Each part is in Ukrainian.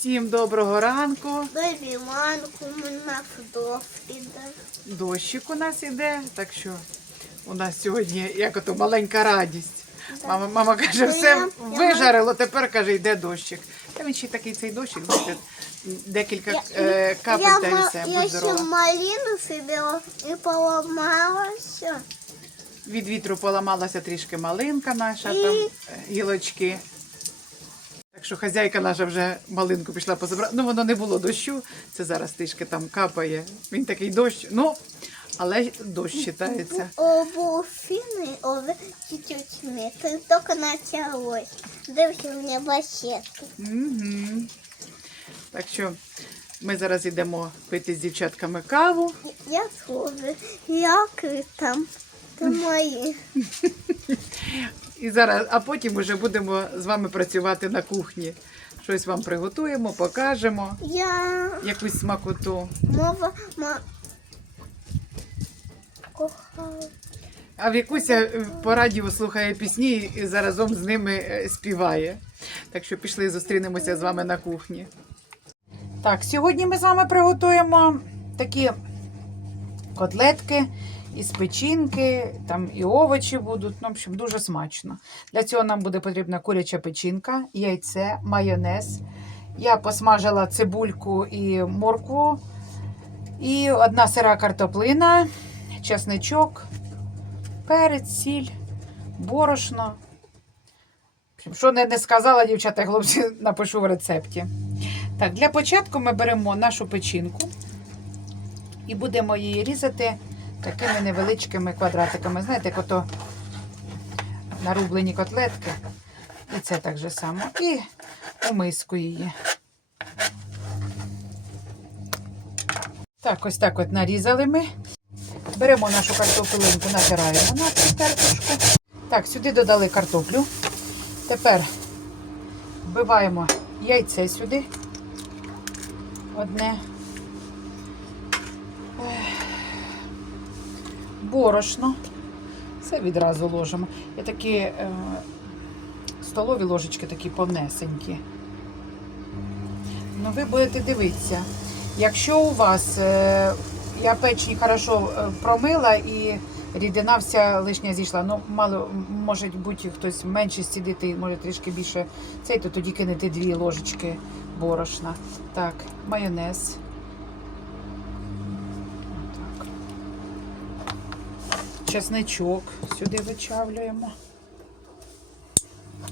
Всім доброго ранку. Добрий ранку, у нас дощ іде. Дощик у нас іде, так що у нас сьогодні як ото маленька радість. Мама, мама каже, Ну, все вижарило, тепер каже, йде дощик. Та він ще такий цей дощик, знаєте, декілька е, капель я, та все, я будь ще малину собила і поламалася. Від вітру поламалася трішки малинка наша, І- там е, гілочки. Так що хазяйка наша вже малинку пішла позабрати. Ну, воно не було дощу, це зараз трішки там капає. Він такий дощ, ну, але дощ читається. О, був фіни, але чуть-чуть не. Це тільки почалось. Дивися, у мене басетки. Угу. Так що ми зараз йдемо пити з дівчатками каву. Я схожу. Як там? Це мої. І зараз, а потім вже будемо з вами працювати на кухні. Щось вам приготуємо, покажемо, Я якусь смакоту. мова ма... кохаю. А Вікуся е, по радіо слухає пісні і заразом з ними е, співає. Так що пішли зустрінемося з вами на кухні. Так, сьогодні ми з вами приготуємо такі котлетки із печінки, там і овочі будуть. Ну, в общем, дуже смачно. Для цього нам буде потрібна куряча печінка, яйце, майонез. Я посмажила цибульку і моркву, і одна сира картоплина, чесничок, перець, сіль, борошно. Що не, не сказала, дівчата хлопці, напишу в рецепті. Так, для початку ми беремо нашу печінку і будемо її різати такими невеличкими квадратиками. Знаєте, як ото нарублені котлетки. І це так же само. І у миску її. Так, ось так от нарізали ми. Беремо нашу картоплинку, натираємо на тертушку. Так, сюди додали картоплю. Тепер вбиваємо яйце сюди. Одне. Борошно. Це відразу ложимо. І такі е, столові ложечки такі повнесенькі. Ну, ви будете дивитися. Якщо у вас е, я печі хорошо е, промила і рідина вся лишня зійшла. Ну, мало може бути хтось менше сидіти, може трішки більше цей, то тоді кинете дві ложечки борошна. Так, майонез. Чесничок сюди вичавлюємо.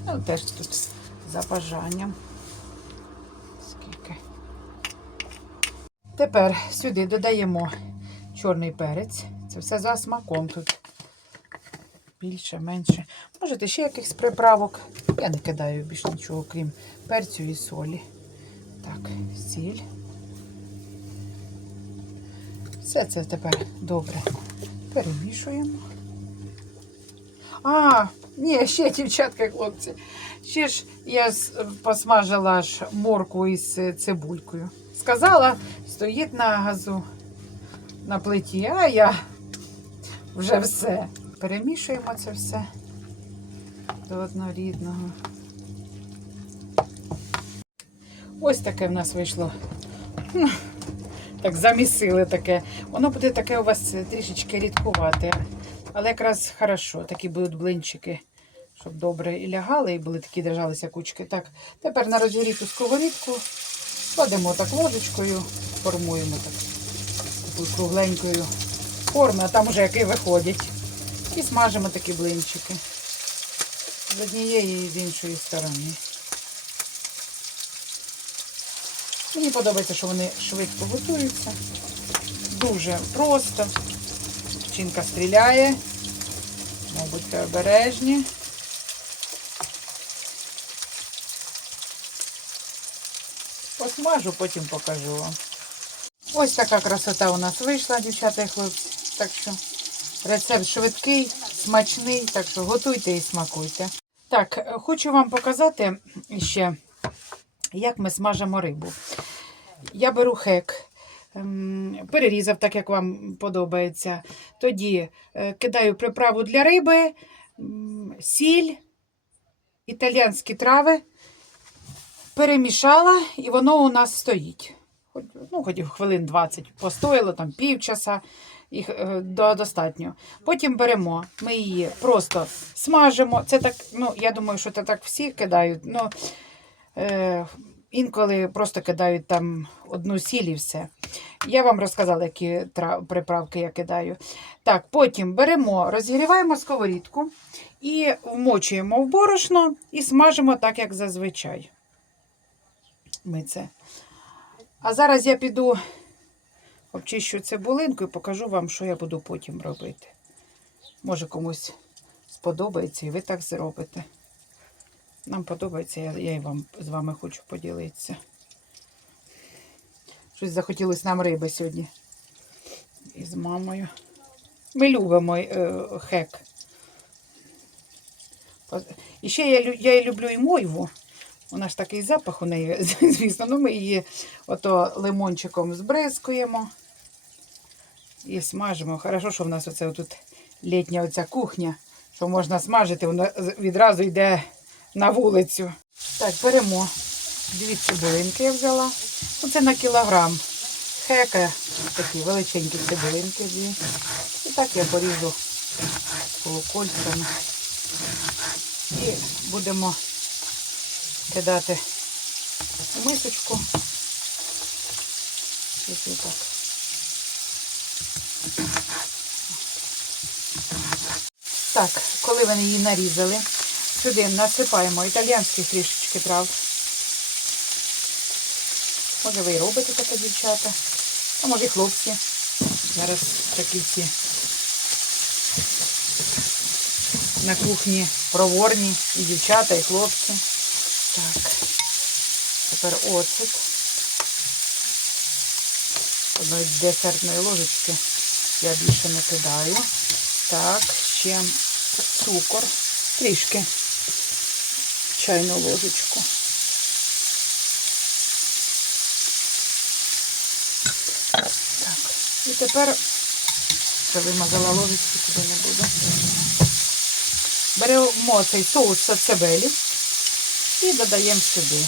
Ну, теж тут за бажанням. Скільки. Тепер сюди додаємо чорний перець. Це все за смаком тут. Більше, менше. Можете ще якихось приправок. Я не кидаю більш нічого, крім перцю і солі. Так, сіль. Все це тепер добре перемішуємо. А, ні, ще дівчатка, хлопці. Ще ж я посмажила ж морку із цибулькою. Сказала, стоїть на газу на плиті, а я вже все. Перемішуємо це все до однорідного. Ось таке в нас вийшло. Так, замісили таке. Воно буде таке у вас трішечки рідкувати. Але якраз хорошо, такі будуть блинчики, щоб добре і лягали, і були такі держалися кучки. Так, тепер на розгоріту сковорідку кладемо так ложечкою, формуємо так такою кругленькою форми, а там уже які виходять. І смажимо такі блинчики з однієї і з іншої сторони. Мені подобається, що вони швидко готуються. Дуже просто. Чинка стріляє. Будьте обережні. Посмажу, потім покажу вам. Ось така красота у нас вийшла, дівчата і хлопці. Так що рецепт швидкий, смачний, так що готуйте і смакуйте. Так, хочу вам показати ще, як ми смажимо рибу. Я беру хек, ем, перерізав так, як вам подобається. Тоді е, кидаю приправу для риби, сіль, італіянські трави, перемішала, і воно у нас стоїть. Ну, хоч хвилин 20 постояло, там півчаса, їх е, до, достатньо. Потім беремо, ми її просто смажимо. Це так, ну, я думаю, що це так всі кидають. Ну, е, інколи просто кидають там одну сіль і все. Я вам розказала, які приправки я кидаю. Так, потім беремо, розігріваємо сковорідку і вмочуємо в борошно і смажимо так, як зазвичай. Ми це. А зараз я піду обчищу цибулинку і покажу вам, що я буду потім робити. Може, комусь сподобається, і ви так зробите. Нам подобається, я, я і вам з вами хочу поділитися. Щось захотілося нам риби сьогодні. Із мамою. Ми любимо е, хек. І ще я, я і люблю і мойву. Вона ж такий запах у неї, звісно. Ну, ми її ото лимончиком збризкуємо і смажимо. Хорошо, що в нас оце тут літня оця кухня, що можна смажити, вона відразу йде на вулицю. Так, беремо дві цибулинки я взяла. Оце на кілограм. Хека, такі величенькі цибулинки дві. І так я поріжу полукольцями. І будемо кидати у мисочку. Ось так. Так, коли вони її нарізали, сюди насипаємо італіянських трішечки трав. Може ви і робите таке, дівчата, а може і хлопці. Зараз такі всі на кухні проворні і дівчата, і хлопці. Так, тепер оцет. Одної десертної ложечки я більше не кидаю. Так, ще цукор. Трішки чайну ложечку. Так, і тепер це вимазала ложечку, туди не буду. Беремо цей соус сацебелі і додаємо сюди.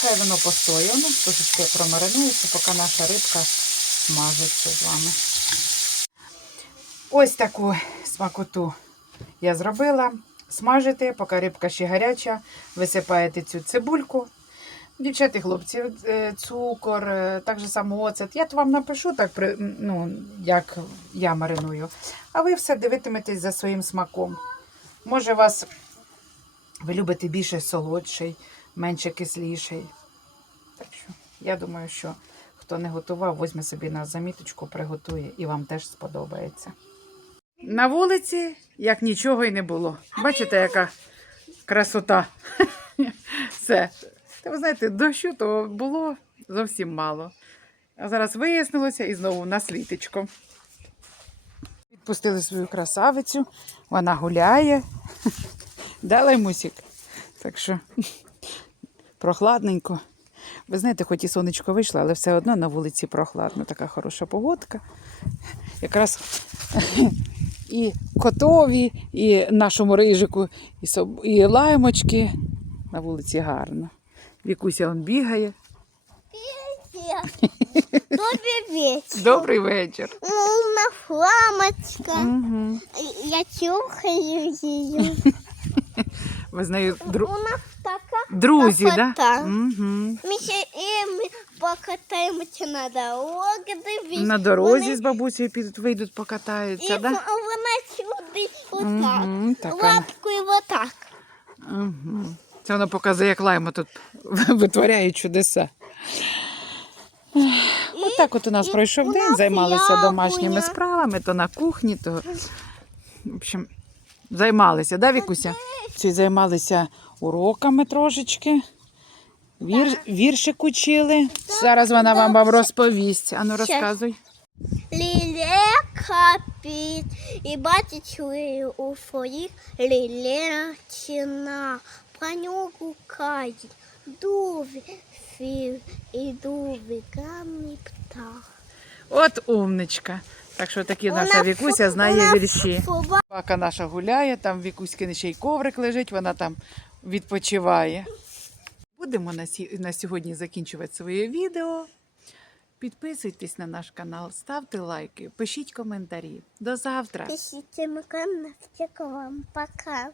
Хай воно постоє, трошечки промаринується, поки наша рибка смажиться з вами. Ось таку смакоту я зробила. Смажите, поки рибка ще гаряча, висипаєте цю цибульку. Дівчата хлопці, е, цукор, е, так же само оцет. Я то вам напишу, так, ну, як я мариную. А ви все дивитиметесь за своїм смаком. Може, вас ви любите більше солодший, менше кисліший. Так що я думаю, що хто не готував, візьме собі на заміточку, приготує і вам теж сподобається. На вулиці як нічого й не було. Бачите, яка красота. Все. Та ви знаєте, дощу то було зовсім мало. А зараз вияснилося і знову на слітечко. Відпустили свою красавицю, вона гуляє. Дали мусік. Так що прохладненько. Ви знаєте, хоч і сонечко вийшло, але все одно на вулиці прохладно. Така хороша погодка. Якраз і котові, і нашому рижику, і, соб... і лаймочки. На вулиці гарно. Вікуся он бігає. Добрый вечер. Добрий вечір. Луна фламочка. Угу. Я чухаю ее. Ви з нею дру... У нас така друзі, так? Да? Угу. Ми ще і ми покатаємося на дорозі. Дивись. На дорозі Вони- з бабусею підуть, вийдуть, покатаються, так? Да? вона сюди отак. Угу. Лапкою отак. Угу. Це воно показує, як лайма тут витворяє чудеса. Ось так от у нас і пройшов у день, нас займалися яблуня. домашніми справами, то на кухні, то в общем, займалися, да, Вікуся? Ці займалися уроками трошечки. Вір, віршик учили. Зараз вона вам вам розповість. Ану, розказуй. Лілека під і бачить у своїх лілечина. По нього кають дуві фів і дуві гамний птах. От умничка. Так що такі Вона наша Вікуся знає вірші. Собака наша гуляє, там Вікуськин ще й коврик лежить, вона там відпочиває. Будемо на, сьогодні закінчувати своє відео. Підписуйтесь на наш канал, ставте лайки, пишіть коментарі. До завтра! Пишіть вам пока.